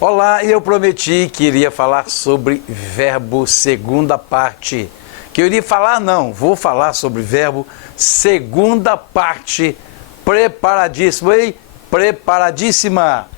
Olá, eu prometi que iria falar sobre verbo segunda parte. Que eu iria falar, não, vou falar sobre verbo segunda parte. Preparadíssimo, hein? Preparadíssima.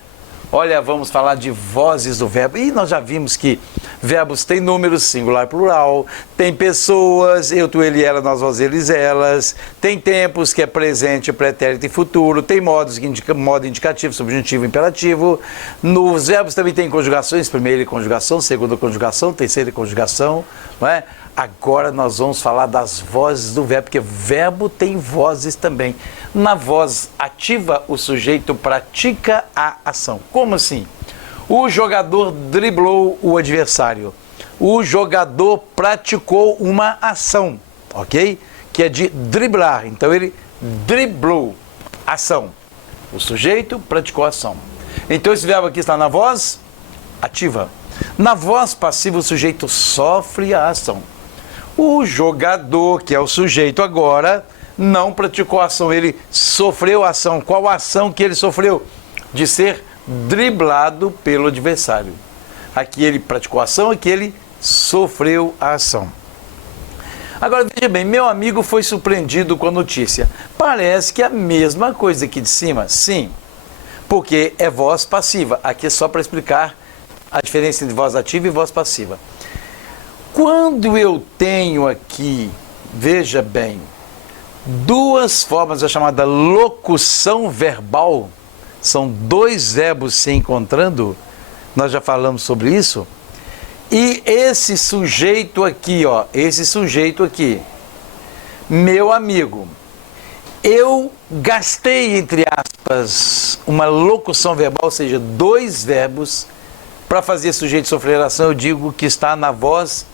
Olha, vamos falar de vozes do verbo. E nós já vimos que verbos têm números, singular, plural, tem pessoas, eu, tu, ele, ela, nós, vós, eles, elas, tem tempos, que é presente, pretérito e futuro, tem modos, modo indicativo, subjuntivo, imperativo. Nos verbos também tem conjugações, primeira conjugação, segunda conjugação, terceira conjugação, não é? Agora nós vamos falar das vozes do verbo, porque verbo tem vozes também. Na voz ativa, o sujeito pratica a ação. Como assim? O jogador driblou o adversário. O jogador praticou uma ação, ok? Que é de driblar. Então ele driblou, ação. O sujeito praticou a ação. Então esse verbo aqui está na voz ativa. Na voz passiva, o sujeito sofre a ação. O jogador, que é o sujeito agora, não praticou a ação, ele sofreu a ação. Qual a ação que ele sofreu? De ser driblado pelo adversário. Aqui ele praticou a ação, aqui ele sofreu a ação. Agora veja bem, meu amigo foi surpreendido com a notícia. Parece que é a mesma coisa aqui de cima, sim, porque é voz passiva. Aqui é só para explicar a diferença entre voz ativa e voz passiva. Quando eu tenho aqui, veja bem, duas formas da chamada locução verbal, são dois verbos se encontrando, nós já falamos sobre isso, e esse sujeito aqui, ó, esse sujeito aqui, meu amigo, eu gastei, entre aspas, uma locução verbal, ou seja, dois verbos, para fazer sujeito sofrer ação, eu digo que está na voz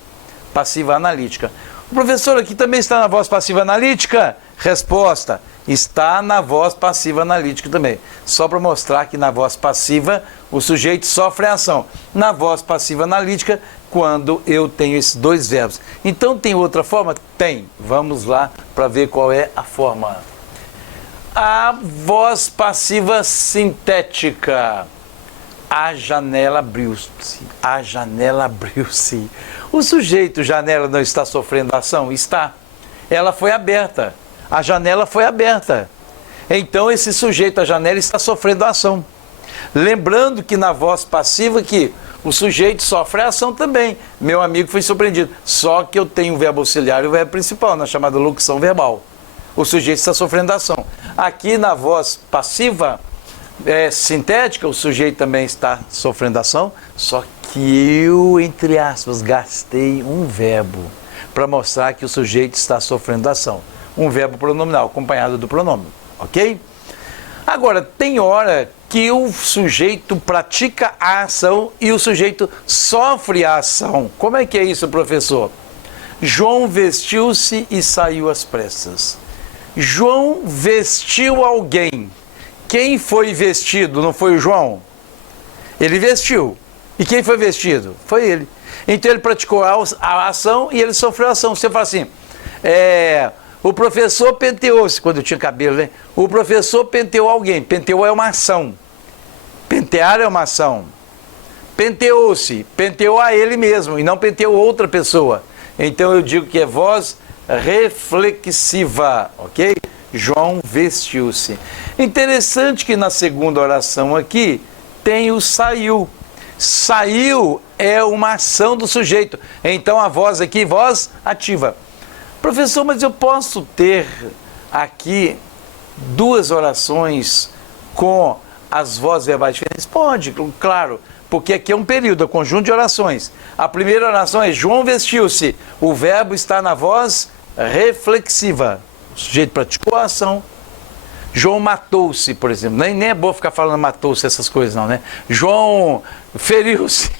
passiva analítica. O professor aqui também está na voz passiva analítica? Resposta, está na voz passiva analítica também. Só para mostrar que na voz passiva o sujeito sofre a ação. Na voz passiva analítica, quando eu tenho esses dois verbos. Então tem outra forma? Tem. Vamos lá para ver qual é a forma. A voz passiva sintética. A janela abriu-se. A janela abriu-se. O sujeito janela não está sofrendo ação? Está. Ela foi aberta. A janela foi aberta. Então esse sujeito, a janela, está sofrendo ação. Lembrando que na voz passiva que o sujeito sofre a ação também. Meu amigo foi surpreendido. Só que eu tenho o verbo auxiliar e o verbo principal, na chamada locução verbal. O sujeito está sofrendo ação. Aqui na voz passiva sintética, o sujeito também está sofrendo ação, só que eu, entre aspas, gastei um verbo para mostrar que o sujeito está sofrendo ação. Um verbo pronominal, acompanhado do pronome, ok? Agora, tem hora que o sujeito pratica a ação e o sujeito sofre a ação. Como é que é isso, professor? João vestiu-se e saiu às pressas. João vestiu alguém. Quem foi vestido não foi o João? Ele vestiu. E quem foi vestido? Foi ele. Então ele praticou a ação e ele sofreu a ação. Você fala assim, o professor penteou-se, quando eu tinha cabelo, né? O professor penteou alguém. Penteou é uma ação. Pentear é uma ação. Penteou-se, penteou a ele mesmo e não penteou outra pessoa. Então eu digo que é voz reflexiva, ok? João vestiu-se. Interessante que na segunda oração aqui tem o saiu. Saiu é uma ação do sujeito. Então a voz aqui, voz ativa. Professor, mas eu posso ter aqui duas orações com as vozes verbais diferentes? Pode, claro, porque aqui é um período, é um conjunto de orações. A primeira oração é João vestiu-se. O verbo está na voz reflexiva. O sujeito praticou a ação. João matou-se, por exemplo. Nem é bom ficar falando matou-se, essas coisas não, né? João feriu-se.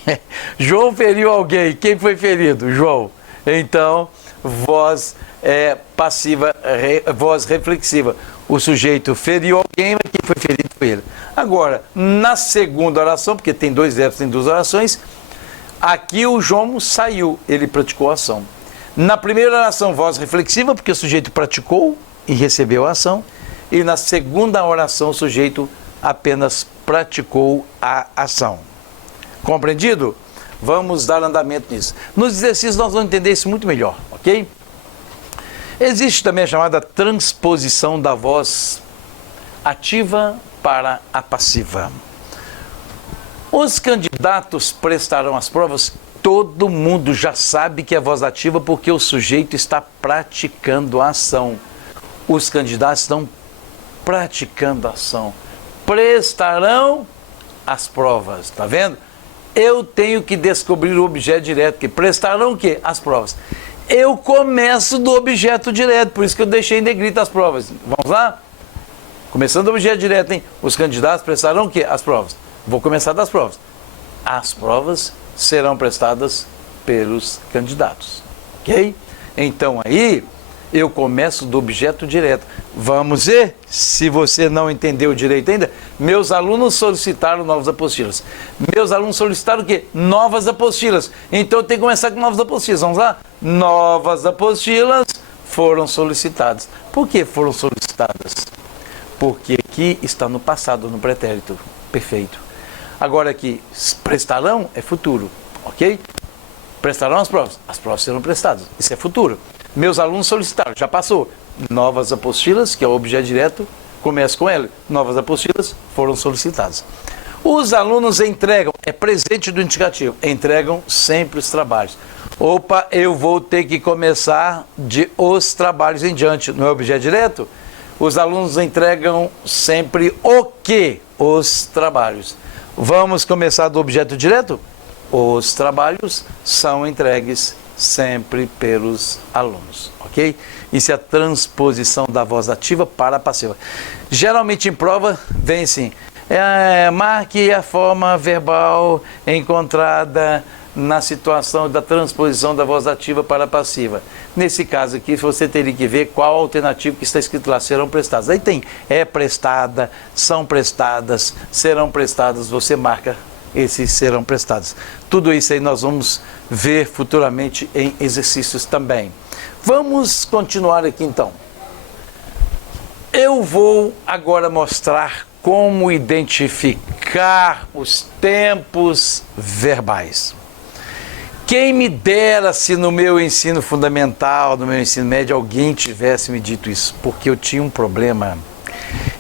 João feriu alguém. Quem foi ferido? João. Então, voz passiva, voz reflexiva. O sujeito feriu alguém, mas quem foi ferido foi ele. Agora, na segunda oração, porque tem dois verbos, tem duas orações, aqui o João saiu, ele praticou a ação. Na primeira oração, voz reflexiva, porque o sujeito praticou e recebeu a ação. E na segunda oração, o sujeito apenas praticou a ação. Compreendido? Vamos dar andamento nisso. Nos exercícios nós vamos entender isso muito melhor, ok? Existe também a chamada transposição da voz ativa para a passiva. Os candidatos prestarão as provas, todo mundo já sabe que é voz ativa porque o sujeito está praticando a ação. Os candidatos estão praticando a ação. Prestarão as provas, tá vendo? Eu tenho que descobrir o objeto direto, que prestarão o quê? As provas. Eu começo do objeto direto, por isso que eu deixei em negrito as provas. Vamos lá? Começando do objeto direto, hein? Os candidatos prestarão o quê? As provas. Vou começar das provas. As provas serão prestadas pelos candidatos, ok? Então aí eu começo do objeto direto. Vamos ver se você não entendeu direito ainda. Meus alunos solicitaram novas apostilas. Meus alunos solicitaram o quê? Novas apostilas. Então eu tenho que começar com novas apostilas. Vamos lá? Novas apostilas foram solicitadas. Por que foram solicitadas? Porque aqui está no passado, no pretérito perfeito. Agora aqui, prestarão é futuro, ok? Prestarão as provas serão prestadas, isso é futuro. Meus alunos solicitaram, já passou. Novas apostilas, que é o objeto direto, começa com ele. Novas apostilas foram solicitadas. Os alunos entregam, é presente do indicativo, entregam sempre os trabalhos. Opa, eu vou ter que começar de os trabalhos em diante, não é objeto direto? Os alunos entregam sempre o quê? Os trabalhos. Vamos começar do objeto direto? Os trabalhos são entregues sempre pelos alunos, ok? Isso é a transposição da voz ativa para a passiva. Geralmente em prova vem assim, marque a forma verbal encontrada na situação da transposição da voz ativa para a passiva. Nesse caso aqui, você teria que ver qual alternativa que está escrito lá, serão prestadas. Aí tem, é prestada, são prestadas, serão prestadas, você marca esses serão prestados. Tudo isso aí nós vamos ver futuramente em exercícios também. Vamos continuar aqui então. Eu vou agora mostrar como identificar os tempos verbais. Quem me dera se no meu ensino fundamental, no meu ensino médio, alguém tivesse me dito isso, porque eu tinha um problema.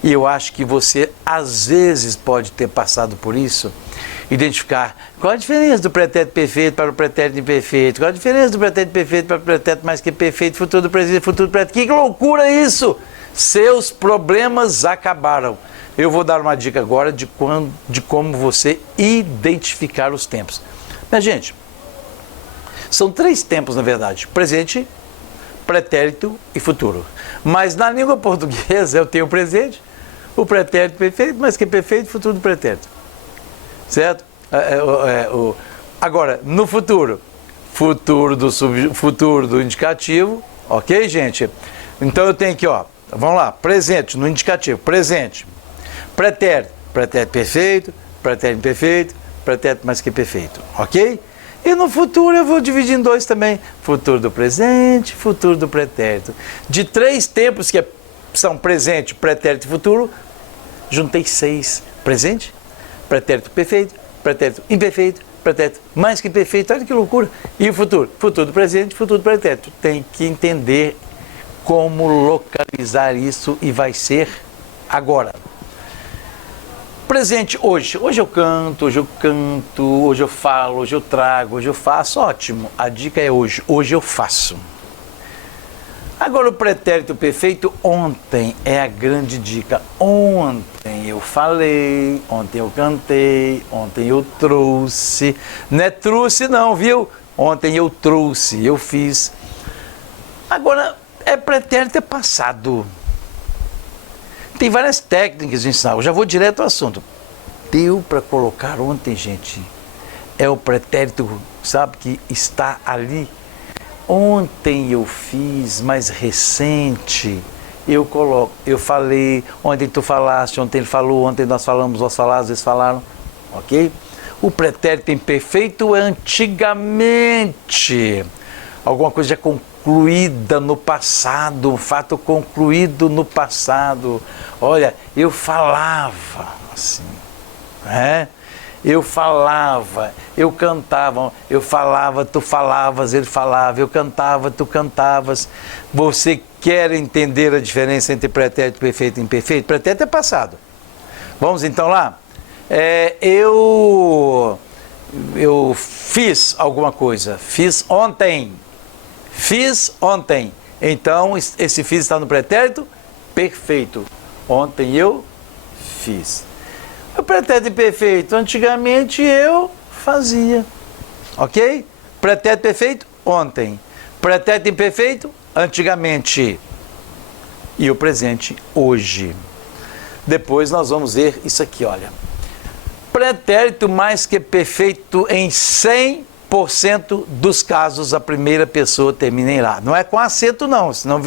E eu acho que você, às vezes, pode ter passado por isso. Identificar qual a diferença do pretérito perfeito para o pretérito imperfeito, qual a diferença do pretérito perfeito para o pretérito mais que perfeito, futuro do presente, futuro do pretérito. Que loucura isso! Seus problemas acabaram. Eu vou dar uma dica agora de como você identificar os tempos. Mas, gente, são 3 tempos, na verdade: presente, pretérito e futuro. Mas na língua portuguesa eu tenho o presente, o pretérito perfeito, mais que perfeito, futuro do pretérito. Certo? Agora, no futuro, futuro do indicativo, ok, gente? Então eu tenho aqui, ó, vamos lá, presente no indicativo, presente, pretérito, pretérito perfeito, pretérito imperfeito, pretérito mais que perfeito, ok? E no futuro eu vou dividir em 2 também, futuro do presente, futuro do pretérito. De 3 tempos que são presente, pretérito e futuro, juntei 6, presente, pretérito perfeito, pretérito imperfeito, pretérito mais que perfeito, olha que loucura. E o futuro? Futuro do presente, futuro do pretérito. Tem que entender como localizar isso e vai ser agora. Presente hoje. Hoje eu canto, hoje eu falo, hoje eu trago, hoje eu faço. Ótimo, a dica é hoje. Hoje eu faço. Agora o pretérito perfeito, ontem, é a grande dica. Ontem eu falei, ontem eu cantei, ontem eu trouxe. Não é trouxe não, viu? Ontem eu trouxe, eu fiz. Agora, pretérito é passado. Tem várias técnicas de ensinar. Eu já vou direto ao assunto. Deu para colocar ontem, gente. É o pretérito, sabe, que está ali. Ontem eu fiz, mais recente, eu coloco, eu falei, ontem tu falaste, ontem ele falou, ontem nós falamos, vós falaram, eles falaram, ok? O pretérito imperfeito é antigamente, alguma coisa já concluída no passado, um fato concluído no passado. Olha, eu falava assim, Eu falava, eu cantava, eu falava, tu falavas, ele falava, eu cantava, tu cantavas. Você quer entender a diferença entre pretérito perfeito e imperfeito? Pretérito é passado. Vamos então lá? Eu fiz alguma coisa, fiz ontem. Então, esse fiz está no pretérito perfeito. Ontem eu fiz. O pretérito imperfeito, antigamente eu fazia. Ok? Pretérito perfeito, ontem. Pretérito imperfeito, antigamente. E o presente, hoje. Depois nós vamos ver isso aqui, olha. Pretérito mais que perfeito em 100% dos casos, a primeira pessoa termina em lá. Não é com acento não, senão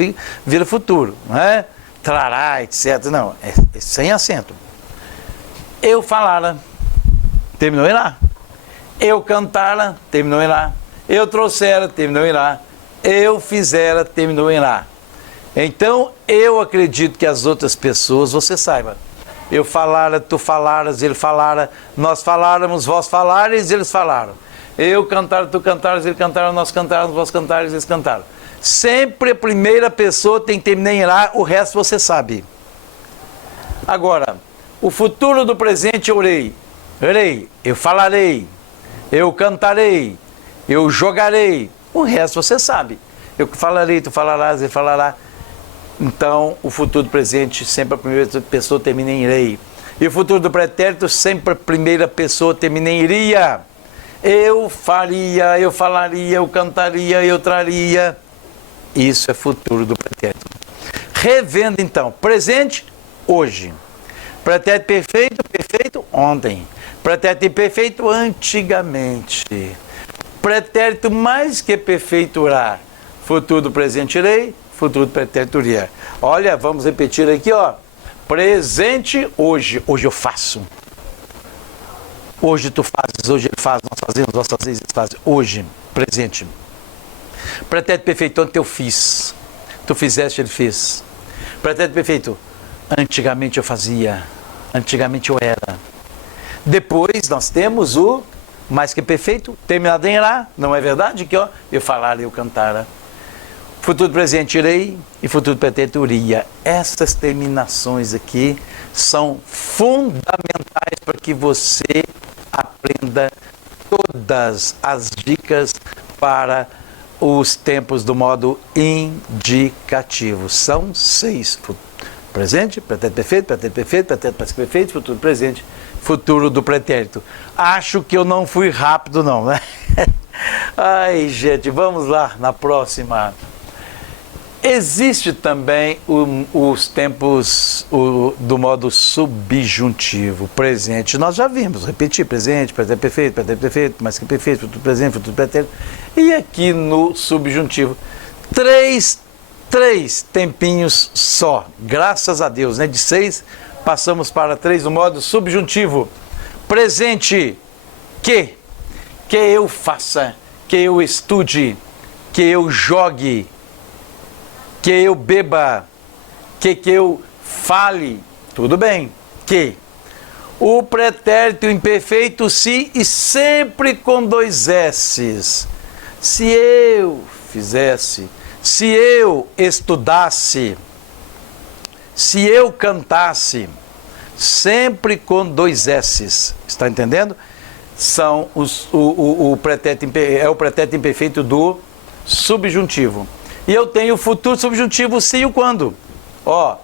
vira futuro. Não é trará, etc. Não, é sem acento. Eu falara, terminou em lá. Eu cantara, terminou em lá. Eu trouxera, terminou em lá. Eu fizera, terminou em lá. Então, eu acredito que as outras pessoas, você saiba, eu falara, tu falaras, ele falara, nós faláramos, vós falares, eles falaram. Eu cantara, tu cantares, ele cantaram, nós cantáramos, vós cantares, eles cantaram. Sempre a primeira pessoa tem que terminar em lá, o resto você sabe. Agora, o futuro do presente eu orei, eu falarei, eu cantarei, eu jogarei, o resto você sabe. Eu falarei, tu falarás, ele falará. Então, o futuro do presente, sempre a primeira pessoa termina em irei. E o futuro do pretérito, sempre a primeira pessoa termina em iria. Eu faria, eu falaria, eu cantaria, eu traria. Isso é futuro do pretérito. Revendo então, presente, hoje. Pretérito perfeito, perfeito, ontem. Pretérito imperfeito, antigamente. Pretérito mais que perfeito, irá. Futuro do presente, irei. Futuro do pretérito, iria. Olha, vamos repetir aqui, ó. Presente, hoje. Hoje eu faço. Hoje tu fazes, hoje ele faz, nós fazemos, vós fazeis, eles fazem. Hoje, presente. Pretérito perfeito, ontem eu fiz. Tu fizeste, ele fez. Pretérito perfeito, antigamente eu fazia. Antigamente eu era. Depois nós temos o mais que perfeito, terminado em lá, não é verdade? Que ó, eu falara, eu cantara. Futuro presente irei e futuro pretérito iria. Essas terminações aqui são fundamentais para que você aprenda todas as dicas para os tempos do modo indicativo. São 6. Presente, pretérito perfeito, pretérito mais que perfeito, futuro presente, futuro do pretérito. Acho que eu não fui rápido não, né? Ai, gente, vamos lá na próxima. Existe também os tempos do modo subjuntivo. Presente, nós já vimos, repetir, presente, pretérito perfeito, mais que perfeito, futuro presente, futuro pretérito. E aqui no subjuntivo, três tempinhos só, graças a Deus, né? De 6 passamos para 3 no modo subjuntivo. Presente, que eu faça, que eu estude, que eu jogue, que eu beba, que eu fale, tudo bem, que. O pretérito imperfeito se e sempre com 2 S's. Se eu fizesse, se eu estudasse, se eu cantasse, sempre com 2 S's. Está entendendo? São o pretérito imperfeito do subjuntivo. E eu tenho o futuro subjuntivo se e o quando. Ó,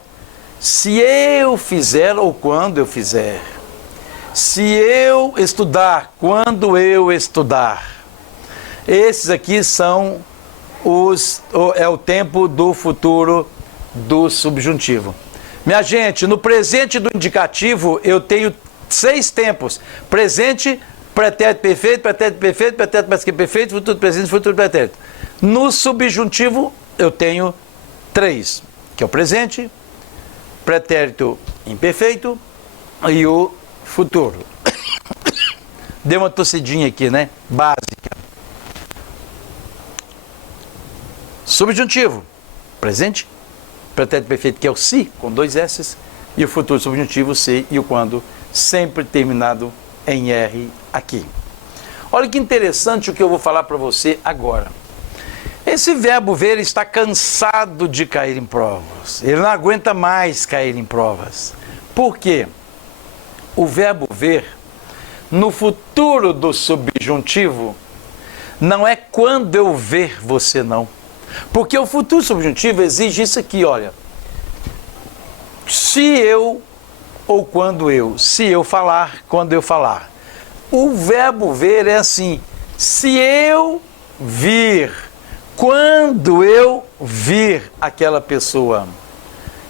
se eu fizer ou quando eu fizer. Se eu estudar, quando eu estudar. Esses aqui são é o tempo do futuro do subjuntivo. Minha gente, no presente do indicativo eu tenho 6 tempos. Presente, pretérito perfeito, pretérito mais que perfeito, futuro presente, futuro pretérito. No subjuntivo eu tenho 3, que é o presente, pretérito imperfeito e o futuro. Deu uma tossidinha aqui, né? Básica. Subjuntivo, presente, pretérito perfeito, que é o se, com 2 S's, e o futuro subjuntivo, se e o quando, sempre terminado em R aqui. Olha que interessante o que eu vou falar para você agora. Esse verbo ver está cansado de cair em provas. Ele não aguenta mais cair em provas. Por quê? O verbo ver, no futuro do subjuntivo, não é quando eu ver você, não. Porque o futuro subjuntivo exige isso aqui, olha. Se eu ou quando eu. Se eu falar, quando eu falar. O verbo ver é assim. Se eu vir, quando eu vir aquela pessoa.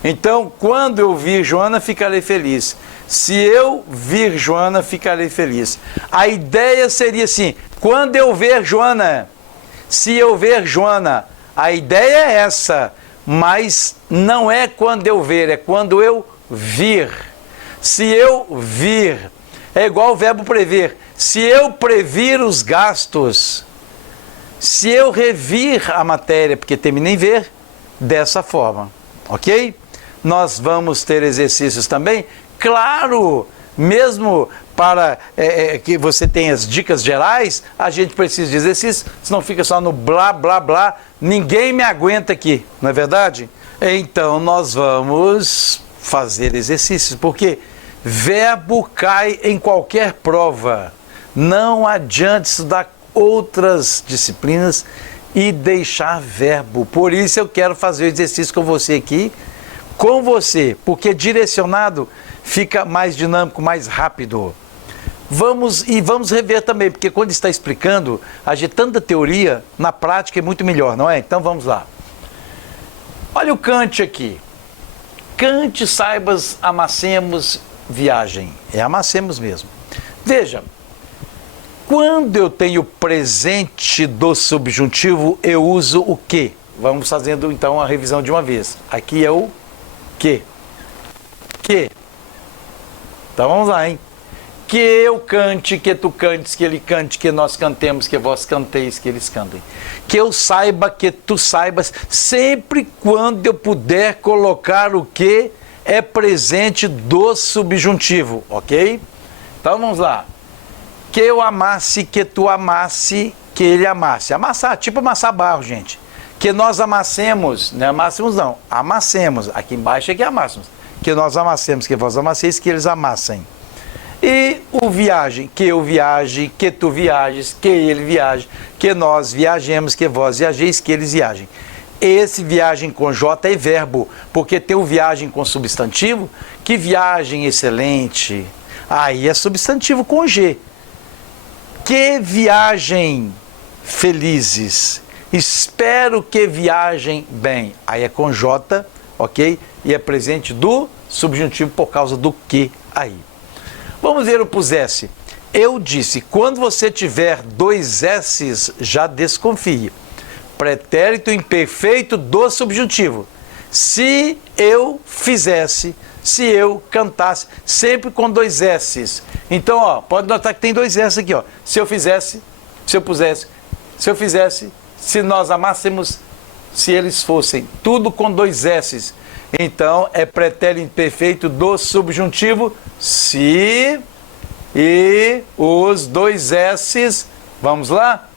Então, quando eu vir Joana, ficarei feliz. Se eu vir Joana, ficarei feliz. A ideia seria assim, quando eu ver Joana, se eu ver Joana, a ideia é essa, mas não é quando eu ver, é quando eu vir. Se eu vir, é igual o verbo prever. Se eu previr os gastos, se eu revir a matéria, porque terminei em ver, dessa forma, ok? Nós vamos ter exercícios também, claro, mesmo para que você tenha as dicas gerais, a gente precisa de exercício, senão fica só no blá, blá, blá, ninguém me aguenta aqui, não é verdade? Então nós vamos fazer exercícios, porque verbo cai em qualquer prova, não adianta estudar outras disciplinas e deixar verbo. Por isso eu quero fazer o exercício com você aqui, com você, porque direcionado fica mais dinâmico, mais rápido. Vamos rever também, porque quando está explicando, agitando a teoria, na prática é muito melhor, não é? Então vamos lá. Olha o Kant aqui. Kant, saibas, amassemos, viagem. É amassemos mesmo. Veja, quando eu tenho presente do subjuntivo, eu uso o que? Vamos fazendo então a revisão de uma vez. Aqui é o que. Que. Então vamos lá, hein? Que eu cante, que tu cantes, que ele cante, que nós cantemos, que vós canteis, que eles cantem. Que eu saiba, que tu saibas, sempre quando eu puder colocar o que é presente do subjuntivo, ok? Então vamos lá. Que eu amasse, que tu amasse, que ele amasse. Amassar, tipo amassar barro, gente. Que nós amassemos, não é amássemos não, amassemos. Aqui embaixo é que amassemos. Que nós amassemos, que vós amasseis, que eles amassem. E o viagem, que eu viaje, que tu viajes, que ele viaje, que nós viajemos, que vós viajeis, que eles viajem. Esse viagem com J é verbo, porque tem o viagem com substantivo, que viagem excelente, aí é substantivo com G. Que viagem felizes, espero que viajem bem, aí é com J, ok? E é presente do subjuntivo por causa do que aí. Vamos ver o pusesse. Eu disse, quando você tiver dois S's, já desconfie. Pretérito imperfeito do subjuntivo. Se eu fizesse, se eu cantasse, sempre com dois S's. Então, ó, pode notar que tem dois S aqui, ó. Se eu fizesse, se eu pusesse, se eu fizesse, se nós amássemos, se eles fossem. Tudo com dois S's. Então, é pretérito imperfeito do subjuntivo, se e os dois S's. Vamos lá?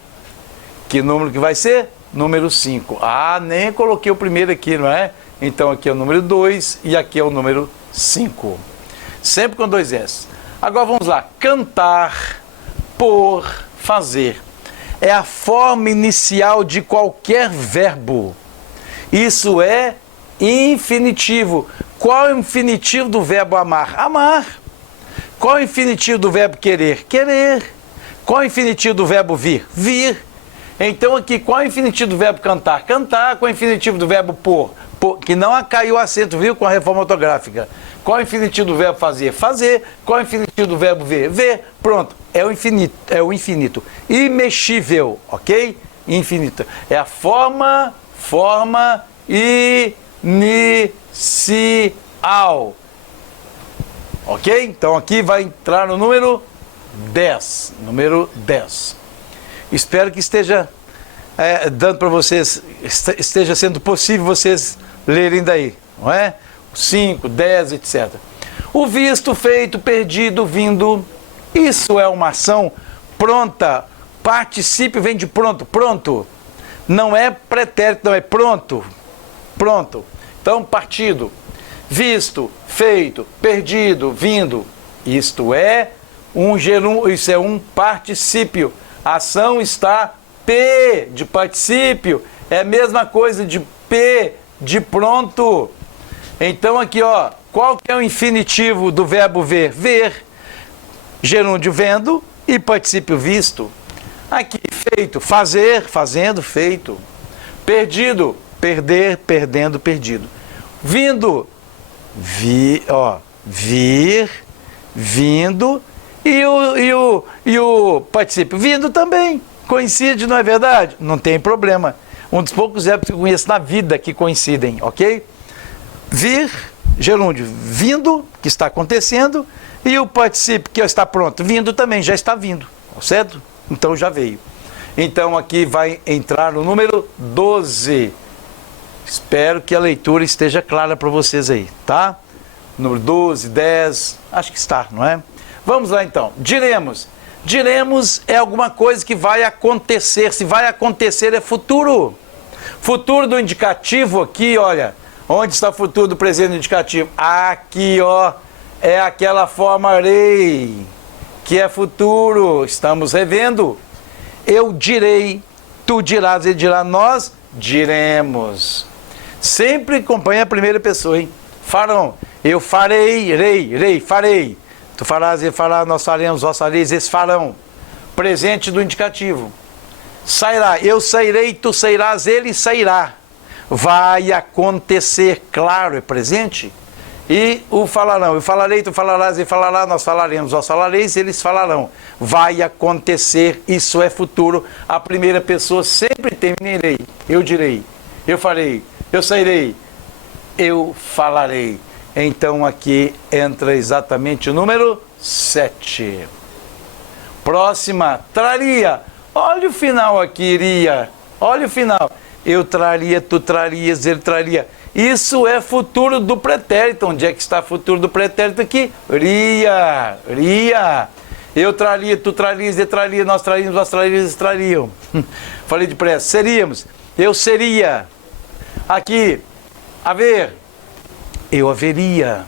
Que número que vai ser? Número 5. Ah, nem coloquei o primeiro aqui, não é? Então, aqui é o número 2 e aqui é o número 5. Sempre com dois S's. Agora vamos lá. Cantar, por, fazer. É a forma inicial de qualquer verbo. Isso é infinitivo. Qual é o infinitivo do verbo amar? Amar. Qual é o infinitivo do verbo querer? Querer. Qual é o infinitivo do verbo vir? Vir. Então aqui, qual é o infinitivo do verbo cantar? Cantar. Qual é o infinitivo do verbo pôr? Pôr. Que não caiu o acento, viu, com a reforma ortográfica. Qual é o infinitivo do verbo fazer? Fazer. Qual é o infinitivo do verbo ver? Ver. Pronto. É o infinito. É o infinito. Imexível, ok? Infinito. É a forma inicial. Ok? Então aqui vai entrar no número 10. Número 10. Espero que esteja dando para vocês, esteja sendo possível vocês lerem daí, não é? 5, 10, etc. O visto, feito, perdido, vindo, Isso é uma ação pronta. Particípio vem de pronto, pronto. Não é pretérito, não, é pronto. Pronto. Então, partido. Visto, feito, perdido, vindo. Isto é isso é um particípio. A ação está P de particípio. É a mesma coisa de P de pronto. Então aqui, ó, qual que é o infinitivo do verbo ver? Ver. Gerúndio vendo e particípio visto. Aqui, feito, fazer, fazendo, feito. Perdido, perder, perdendo, perdido. Vindo, vir, vindo, e o particípio vindo também. Coincide, não é verdade? Não tem problema. Um dos poucos verbos que eu conheço na vida que coincidem, ok? Vir, gerúndio, vindo, que está acontecendo, e o particípio que está pronto, vindo também, já está vindo, certo? Então já veio. Então aqui vai entrar o número 12. Espero que a leitura esteja clara para vocês aí, tá? Número 12, 10, acho que está, não é? Vamos lá então. Diremos. Diremos é alguma coisa que vai acontecer. Se vai acontecer é futuro. Futuro do indicativo aqui, olha. Onde está o futuro do presente do indicativo? Aqui, ó. É aquela forma rei, que é futuro. Estamos revendo. Eu direi, tu dirás, ele dirá, nós diremos. Sempre acompanha a primeira pessoa, hein? Farão. Eu farei, rei, farei. Tu farás, ele fará, nós faremos, vós fareis, eles farão. Presente do indicativo. Sairá, eu sairei, tu sairás, ele sairá. Vai acontecer, claro, é presente. E o falarão, eu falarei, tu falarás, ele falará, nós falaremos, vós falareis, eles falarão. Vai acontecer, isso é futuro. A primeira pessoa sempre terminarei. Eu direi, eu farei, eu sairei, eu falarei. Então aqui entra exatamente o número 7. Próxima, traria. Olha o final aqui, iria. Olha o final. Eu traria, tu trarias, ele traria. Isso é futuro do pretérito. Onde é que está o futuro do pretérito aqui? Ria, ria. Eu traria, tu trarias, ele traria, nós traríamos, vós trarias, eles trariam. Falei depressa. Seríamos. Eu seria. Aqui, haver. Eu haveria.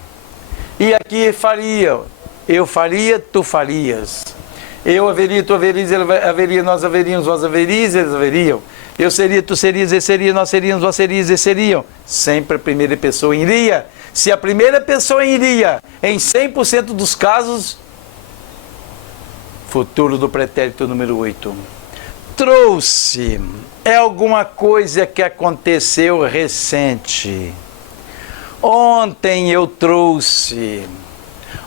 E aqui faria. Eu faria, tu farias. Eu haveria, tu haverias, ele haveria, nós haveríamos, vós haverias, eles haveriam. Eu seria, tu serias, ele seria, nós seríamos, vós serias, eles seriam. Sempre a primeira pessoa iria. Se a primeira pessoa iria, em 100% dos casos, futuro do pretérito número 8. Trouxe. É alguma coisa que aconteceu recente. Ontem eu trouxe.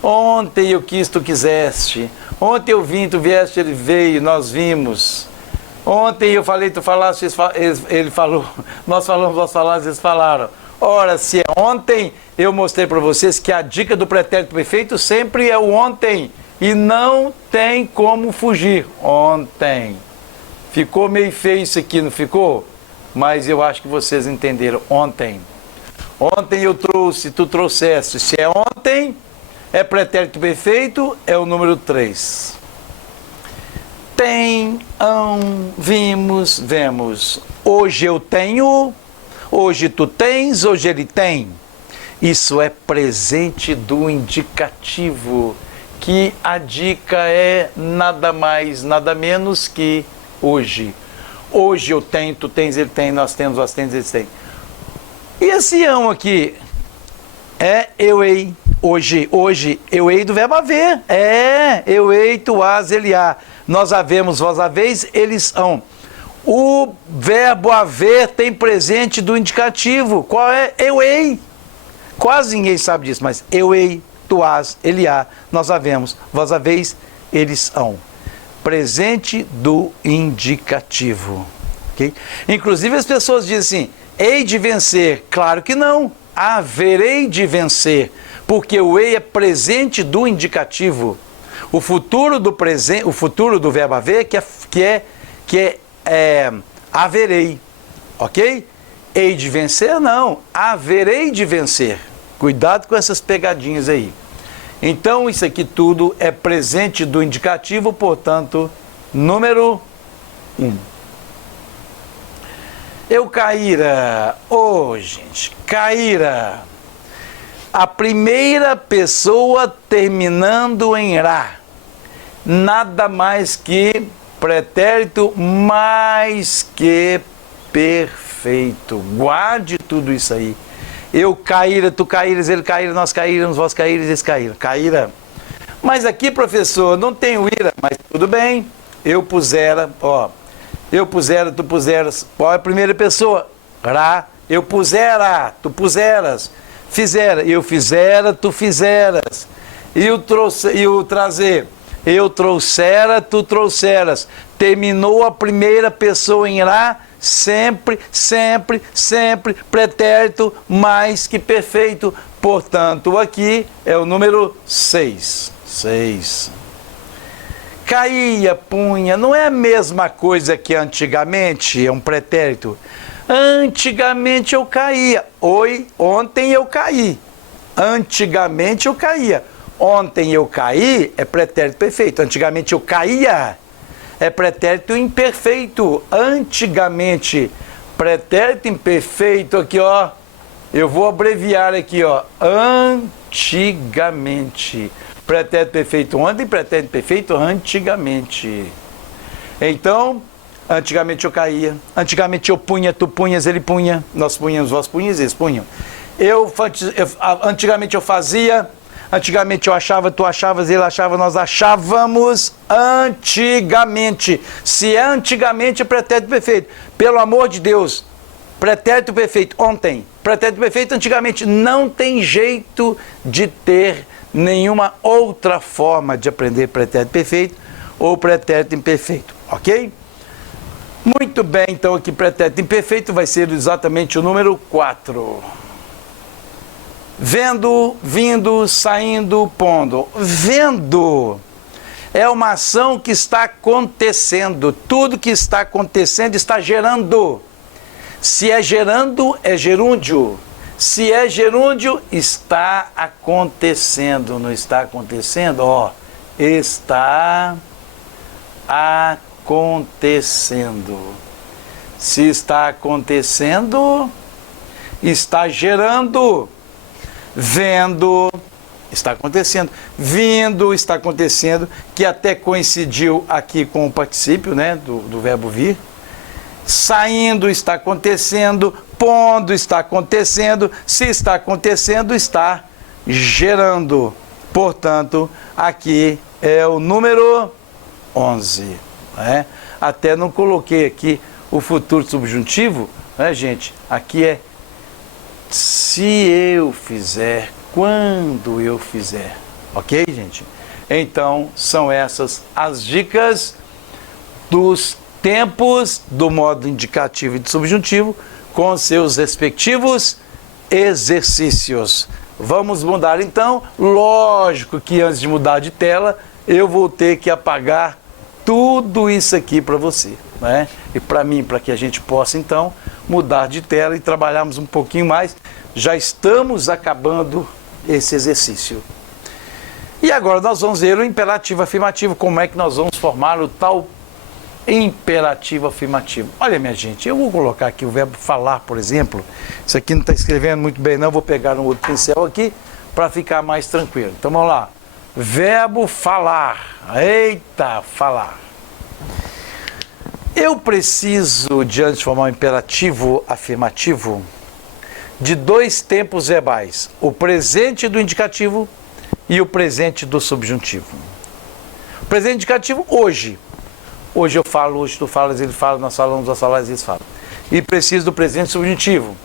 Ontem eu quis, tu quiseste. Ontem eu vim, tu vieste, ele veio, nós vimos. Ontem eu falei, tu falaste, ele falou. Nós falamos, vós falaste, eles falaram. Ora, se é ontem, eu mostrei para vocês que a dica do pretérito perfeito sempre é o ontem. E não tem como fugir. Ontem. Ficou meio feio isso aqui, não ficou? Mas eu acho que vocês entenderam. Ontem. Ontem eu trouxe, tu trouxeste. Se é ontem, é pretérito perfeito, é o número 3. Tem, vimos, vemos. Hoje eu tenho, hoje tu tens, hoje ele tem. Isso é presente do indicativo, que a dica é nada mais, nada menos que hoje. Hoje eu tenho, tu tens, ele tem, nós temos, vós tens, eles têm. E esse aqui é eu hei. Hoje, eu hei do verbo haver. É, eu hei, tu has, ele há. Nós havemos, vós haveis, eles hão. O verbo haver tem presente do indicativo. Qual é? Eu hei. Quase ninguém sabe disso, mas eu hei, tu has, ele há. Nós havemos, vós haveis, eles hão. Presente do indicativo. Okay? Inclusive as pessoas dizem assim, hei de vencer. Claro que não. Haverei de vencer. Porque o ei é presente do indicativo. O futuro do presente, o futuro do verbo haver que é haverei. Ok? Hei de vencer? Não. Haverei de vencer. Cuidado com essas pegadinhas aí. Então, isso aqui tudo é presente do indicativo, portanto, número 1. Eu caíra, gente, caíra. A primeira pessoa terminando em ra. Nada mais que pretérito mais que perfeito. Guarde tudo isso aí. Eu caíra, tu caíras, ele caíra, nós caíramos, vós caíres, eles caíram. Caíra. Mas aqui, professor, não tem o ira, mas tudo bem. Eu pusera, eu pusera, tu puseras. Qual é a primeira pessoa? Ra. Eu pusera, tu puseras. Fizera, eu fizera, tu fizeras. E o trazer, eu trouxera, tu trouxeras. Terminou a primeira pessoa em ra, sempre, sempre, sempre, pretérito mais que perfeito. Portanto, aqui é o número 6. 6. Caía, punha, não é a mesma coisa que antigamente, é um pretérito. Antigamente eu caía. Ontem eu caí. Antigamente eu caía. Ontem eu caí é pretérito perfeito. Antigamente eu caía é pretérito imperfeito. Antigamente, pretérito imperfeito aqui, eu vou abreviar aqui, antigamente. Pretérito perfeito ontem, pretérito perfeito antigamente. Então, antigamente eu caía, antigamente eu punha, tu punhas, ele punha, nós punhamos, vós punhas, eles punham. Antigamente eu fazia, antigamente eu achava, tu achavas, ele achava, nós achávamos antigamente. Se é antigamente, é pretérito perfeito. Pelo amor de Deus, pretérito perfeito ontem, pretérito perfeito antigamente. Não tem jeito de ter nenhuma outra forma de aprender pretérito perfeito ou pretérito imperfeito, ok? Muito bem, então aqui pretérito imperfeito vai ser exatamente o número 4. Vendo, vindo, saindo, pondo. Vendo é uma ação que está acontecendo. Tudo que está acontecendo está gerando. Se é gerando, é gerúndio. Se é gerúndio, está acontecendo. Não está acontecendo? Está acontecendo. Se está acontecendo, está gerando. Vendo, está acontecendo. Vindo, está acontecendo, que até coincidiu aqui com o particípio, né, do verbo vir. Saindo, está acontecendo. Pondo, está acontecendo. Se está acontecendo, está gerando. Portanto, aqui é o número 11. Né? Até não coloquei aqui o futuro subjuntivo, né, gente? Aqui é se eu fizer, quando eu fizer. Ok, gente? Então, são essas as dicas dos tempos do modo indicativo e do subjuntivo com seus respectivos exercícios. Vamos mudar então. Lógico que antes de mudar de tela, eu vou ter que apagar tudo isso aqui para você, né? E para mim, para que a gente possa então mudar de tela e trabalharmos um pouquinho mais. Já estamos acabando esse exercício. E agora nós vamos ver o imperativo afirmativo, como é que nós vamos formar o tal imperativo afirmativo. Olha, minha gente, eu vou colocar aqui o verbo falar, por exemplo. Isso aqui não está escrevendo muito bem não, vou pegar um outro pincel aqui para ficar mais tranquilo. Então vamos lá. Verbo falar. Eita, falar. Eu preciso, diante de formar um imperativo afirmativo, de dois tempos verbais. O presente do indicativo e o presente do subjuntivo. O presente indicativo, hoje. Hoje eu falo, hoje tu falas, ele fala, nós falamos, nós falamos, eles falam. E preciso do presente subjuntivo.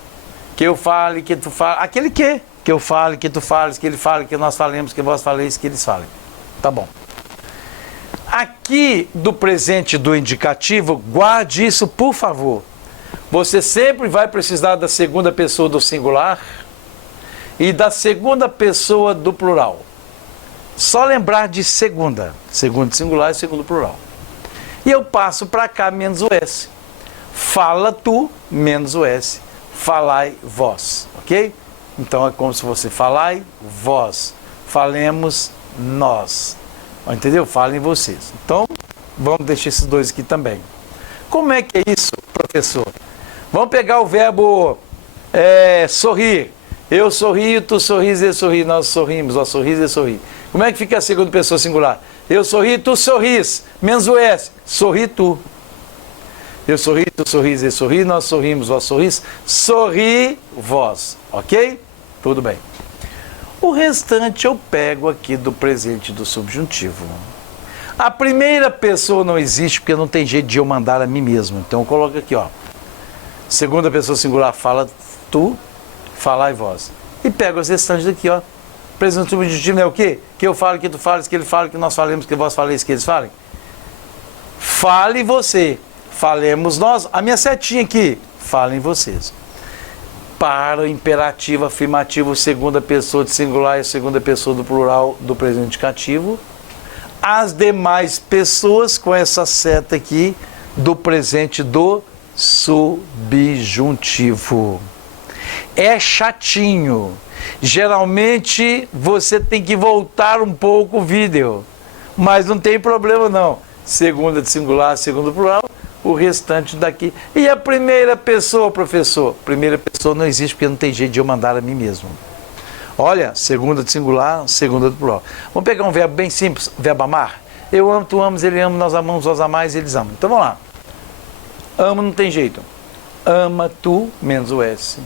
Que eu fale, que tu fale. Aquele que eu fale, que tu fales, que ele fale, que nós falemos, que vós faleis, que eles falem. Tá bom. Aqui do presente do indicativo, guarde isso, por favor. Você sempre vai precisar da segunda pessoa do singular e da segunda pessoa do plural. Só lembrar de segunda. Segundo singular e segundo plural. E eu passo para cá menos o S. Fala tu menos o S. Falai vós. Ok? Então é como se você falai vós. falemos nós. Entendeu? Falem vocês. Então, vamos deixar esses dois aqui também. Como é que é isso, professor? Vamos pegar o verbo sorrir. Eu sorrio, tu sorris, ele sorri. Nós sorrimos, nós sorris, ele sorri. Como é que fica a segunda pessoa singular? Eu sorri, tu sorris. Menos o S. Sorri tu. Eu sorri, tu sorris, ele sorri. Nós sorrimos, vós sorris. Sorri, vós. Ok? Tudo bem. O restante eu pego aqui do presente do subjuntivo. A primeira pessoa não existe porque não tem jeito de eu mandar a mim mesmo. Então eu coloco aqui, ó. Segunda pessoa singular, fala tu, falai vós. E pego os restantes daqui, ó. Presente subjuntivo é o quê? Que eu falo, que tu fales, que ele fale, que nós falemos, que vós faleis, que eles falem. Fale você. Falemos nós. A minha setinha aqui. Falem vocês. Para o imperativo afirmativo, segunda pessoa de singular e segunda pessoa do plural do presente indicativo. As demais pessoas com essa seta aqui do presente do subjuntivo. É chatinho. Geralmente você tem que voltar um pouco o vídeo, mas não tem problema não. Segunda de singular, segunda plural, o restante daqui. E a primeira pessoa, professor? Primeira pessoa não existe porque não tem jeito de eu mandar a mim mesmo. Olha, segunda de singular, segunda de plural. Vamos pegar um verbo bem simples, verbo amar. Eu amo, tu amas, ele ama, nós amamos, vós amais, eles amam. Então vamos lá. Amo não tem jeito. Ama tu, menos o S.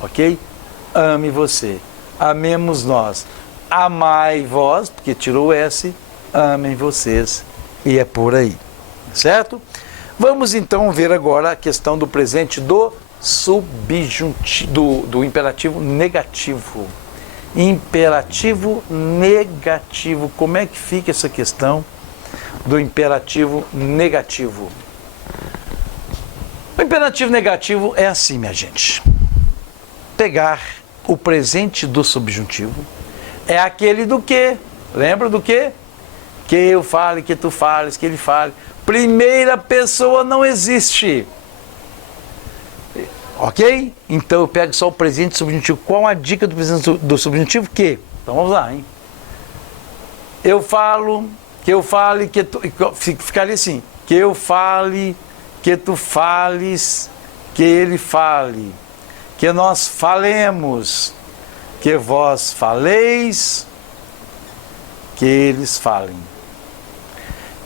Ok? Ame você. Amemos nós. Amai vós, porque tirou o S. Amem vocês. E é por aí. Certo? Vamos então ver agora a questão do presente do subjuntivo, do imperativo negativo. Imperativo negativo. Como é que fica essa questão do imperativo negativo? O imperativo negativo é assim, minha gente. Pegar o presente do subjuntivo é aquele do que? Lembra do que? Que eu fale, que tu fales, que ele fale. Primeira pessoa não existe. Ok? Então eu pego só o presente subjuntivo. Qual a dica do presente do subjuntivo? Que? Então vamos lá, hein? Eu falo, que eu fale, que tu... Ficaria assim. Que eu fale, que tu fales, que ele fale. Que nós falemos, que vós faleis, que eles falem.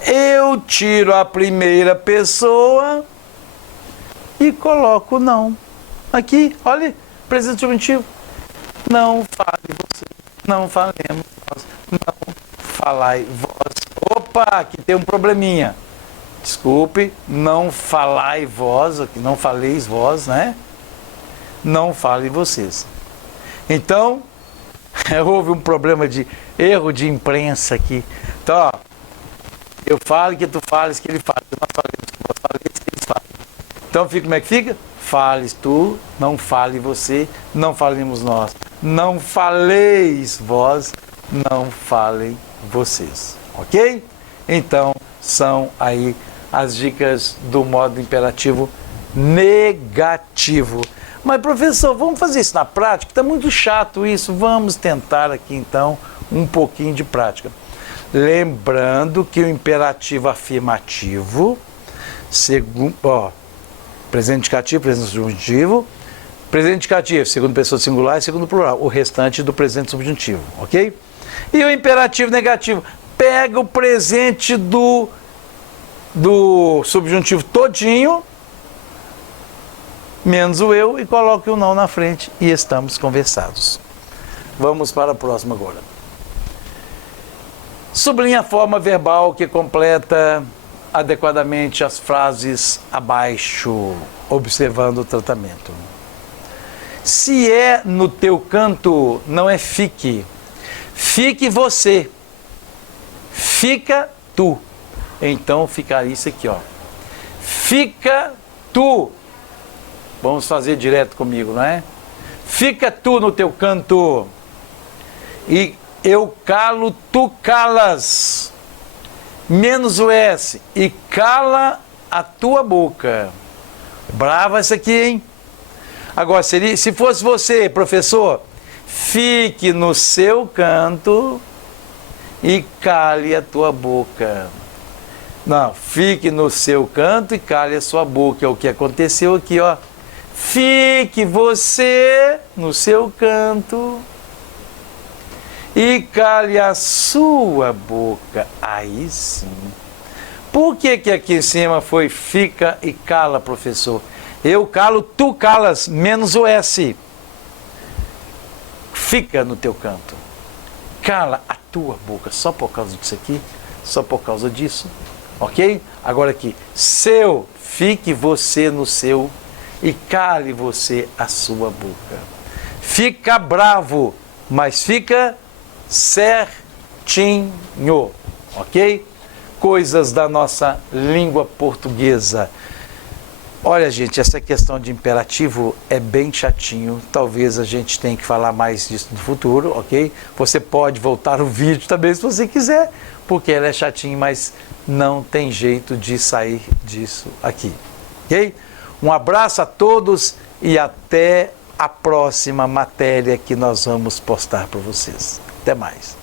Eu tiro a primeira pessoa e coloco não. Aqui, olha, presente subjuntivo. Não fale você, não falemos nós, não falai vós. Opa, aqui tem um probleminha. Desculpe, não falai vós, não faleis vós, né? Não falem vocês. Então, houve um problema de erro de imprensa aqui. Então, ó, eu falo, que tu fales, que ele fale. Nós falemos, que vós faleis, que eles falem. Então, como é que fica? Fales tu, não fale você, não falemos nós. Não faleis vós, não falem vocês. Ok? Então, são aí as dicas do modo imperativo negativo. Mas, professor, vamos fazer isso na prática? Está muito chato isso. Vamos tentar aqui, então, um pouquinho de prática. Lembrando que o imperativo afirmativo, presente indicativo, presente subjuntivo, presente indicativo, segunda pessoa singular e segundo plural, o restante do presente subjuntivo, ok? E o imperativo negativo, pega o presente do subjuntivo todinho, menos o eu, e coloque o não na frente e estamos conversados. Vamos para a próxima agora. Sublinha a forma verbal que completa adequadamente as frases abaixo, observando o tratamento. Se é no teu canto, não é fique. Fique você. Fica tu. Então ficaria isso aqui, ó. Fica tu. Vamos fazer direto comigo, não é? Fica tu no teu canto. E eu calo, tu calas. Menos o S. E cala a tua boca. Brava essa aqui, hein? Agora, se fosse você, professor, fique no seu canto e cale a tua boca. Não, fique no seu canto e cale a sua boca. É o que aconteceu aqui, ó. Fique você no seu canto e cale a sua boca. Aí sim. Por que aqui em cima foi fica e cala, professor? Eu calo, tu calas, menos o S. Fica no teu canto. Cala a tua boca. Só por causa disso aqui? Só por causa disso? Ok? Agora aqui. Seu, fique você no seu e cale você a sua boca. Fica bravo, mas fica certinho. Ok? Coisas da nossa língua portuguesa. Olha, gente, essa questão de imperativo é bem chatinho. Talvez a gente tenha que falar mais disso no futuro, ok? Você pode voltar o vídeo também se você quiser, porque ela é chatinho, mas não tem jeito de sair disso aqui, ok? Um abraço a todos e até a próxima matéria que nós vamos postar para vocês. Até mais.